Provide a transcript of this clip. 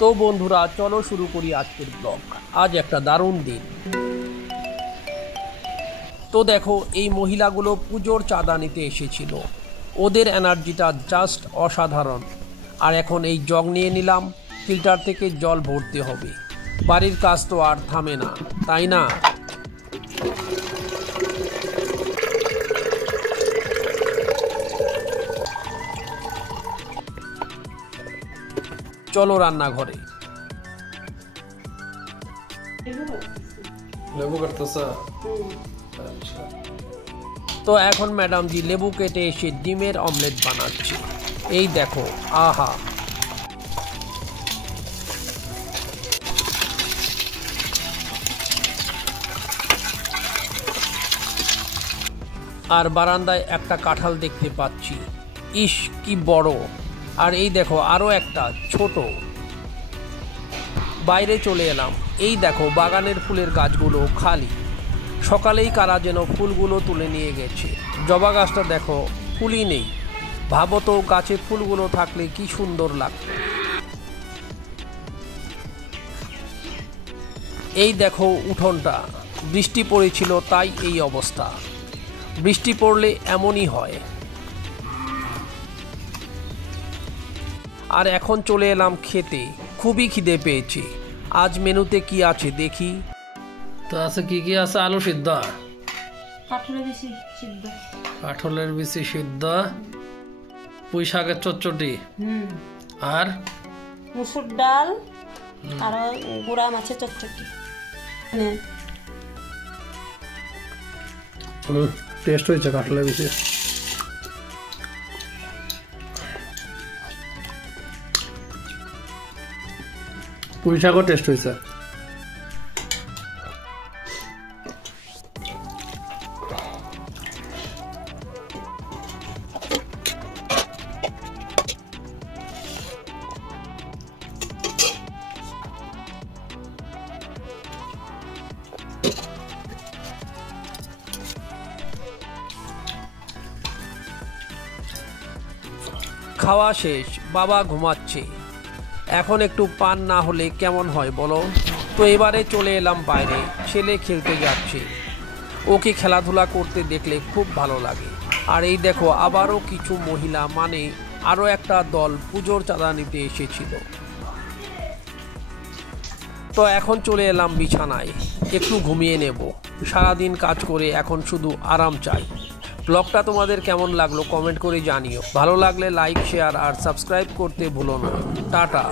তো বন্ধুরা চলো শুরু করি আজকের ব্লগ। আজ একটা দারুণ দিন। তো দেখো এই মহিলাগুলো পুজোর চাঁদা নিতে এসেছিল, ওদের এনার্জিটা জাস্ট অসাধারণ। আর এখন এই জগ নিয়ে নিলাম, ফিল্টার থেকে জল ভরতে হবে। বাড়ির কাজ তো আর থামে না, তাই না? চলো রান্নাঘরে। তো এখন ম্যাডাম জি লেবু কেটে এসে ডিমের অমলেট বানাচ্ছে। এই দেখো, আহা! আর বারান্দায় একটা কাঁঠাল দেখতে পাচ্ছি, ইস কি বড়! আর এই দেখো আরো একটা ছোট। বাইরে চলে এলাম, এই দেখো বাগানের ফুলের গাছগুলো খালি। সকালেই কারা যেন ফুলগুলো তুলে নিয়ে গেছে। জবা গাছটা দেখো ফুলই নেই। ভাবো তো গাছে ফুলগুলো থাকলে কি সুন্দর লাগতো। এই দেখো উঠোনটা, বৃষ্টি পড়েছিল তাই এই অবস্থা। বৃষ্টি পড়লে এমনই হয়। আর এখন চলে এলাম খেতে, খুবই খিদে পেয়েছি। আজ মেনুতে কি আছে দেখি। তো আছে কি কি আছে? আলু সিদ্ধ, কাঁঠালের বিচি সিদ্ধ, পুঁই শাকের চচ্চড়ি, আর মুসুর ডাল, আর গুড়া মাছের চচ্চড়ি। টেস্ট হয়েছে কাঁঠালের বিচি। পুঁই শাকও টেস্ট হয়েছে। খাওয়া শেষ, বাবা ঘুমাচ্ছে। এখন একটু পান না হলে কেমন হয় বলো? তো এবারে চলে এলাম বাইরে, ছেলে খেলতে যাচ্ছে। ওকে খেলাধুলা করতে দেখলে খুব ভালো লাগে। আর এই দেখো আবারও কিছু মহিলা, মানে আরও একটা দল পুজোর চাঁদা নিতে এসেছিল। তো এখন চলে এলাম বিছানায়, একটু ঘুমিয়ে নেব। সারাদিন কাজ করে এখন শুধু আরাম চাই। ব্লগটা তোমাদের কেমন লাগলো কমেন্ট করে জানিও। ভালো লাগলে লাইক, শেয়ার আর সাবস্ক্রাইব করতে ভুলো না। টাটা।